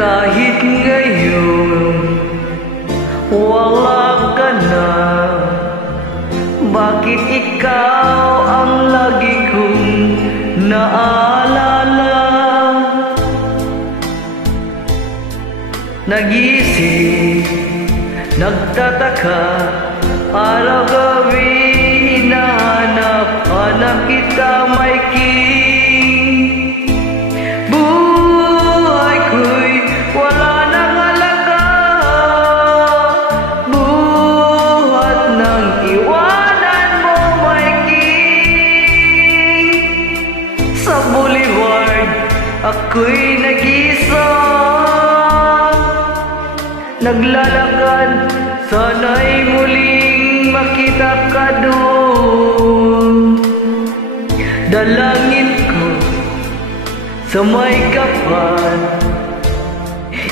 Kahit ngayon wala ka na, bakit ikaw ang lagi kong naalala? Nag-iisip, nagtataka, araw-gabi hinahanap-hanap kita, Mikey. Buhay ko'y wala nang halaga, buhat nang iwanan mo, Mikey. Sa boulevard ako'y nag-isa, naglalakad, sana'y muling makita ka doon. Dalangin ko sa may kapal,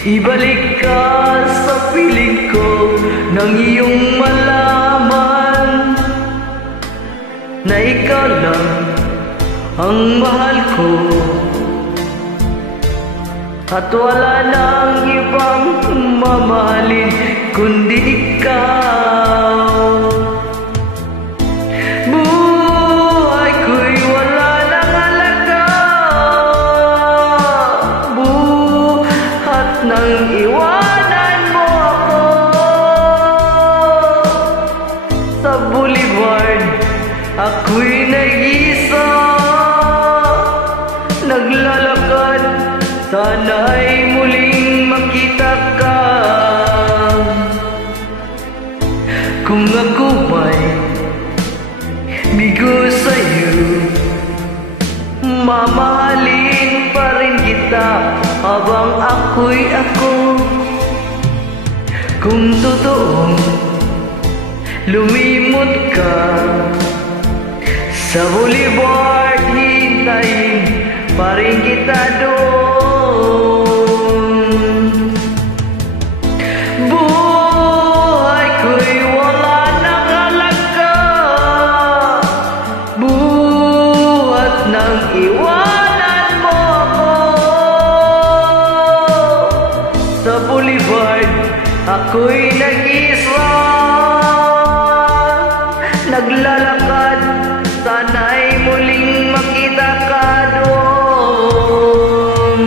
ibalik ka sa piling ko nang iyong malaman na ikaw lang ang mahal ko, at wala nang ibang mamahalin kundi ikaw. Buhay ko'y wala nang halaga, buhat nang iwanan mo ako. Sa boulevard ako'y nag-isa, naglalakad, sana'y muling makita ka. Kung ako may bigo sa'yo, mamahalin pa rin kita habang ako'y ako. Kung totoong lumimot ka sa boulevard, hintayin pa rin kita doon. Buhay ko'y wala nang halaga, buhat nang iwanan mo ako. Sa boulevard ako'y nag-isa, naglalakad, sana'y muling makita ka doon.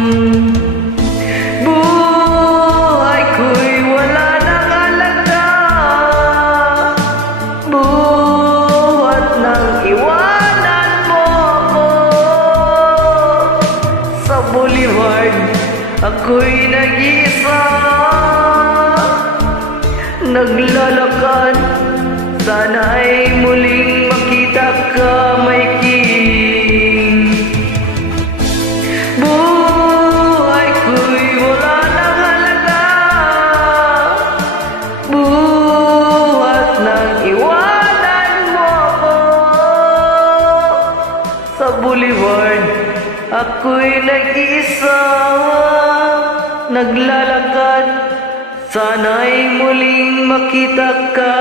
Buhay ko'y wala nang halaga, buhat nang iwanan mo ako. Sa boulevard ako'y nag-isa, naglalakad, sana'y muling makita ka, Mikey. Buhay ko'y wala nang halaga, buhat nang iwanan mo ako. Sa boulevard ako'y nag-isa, naglalakad, sana'y muling makita ka.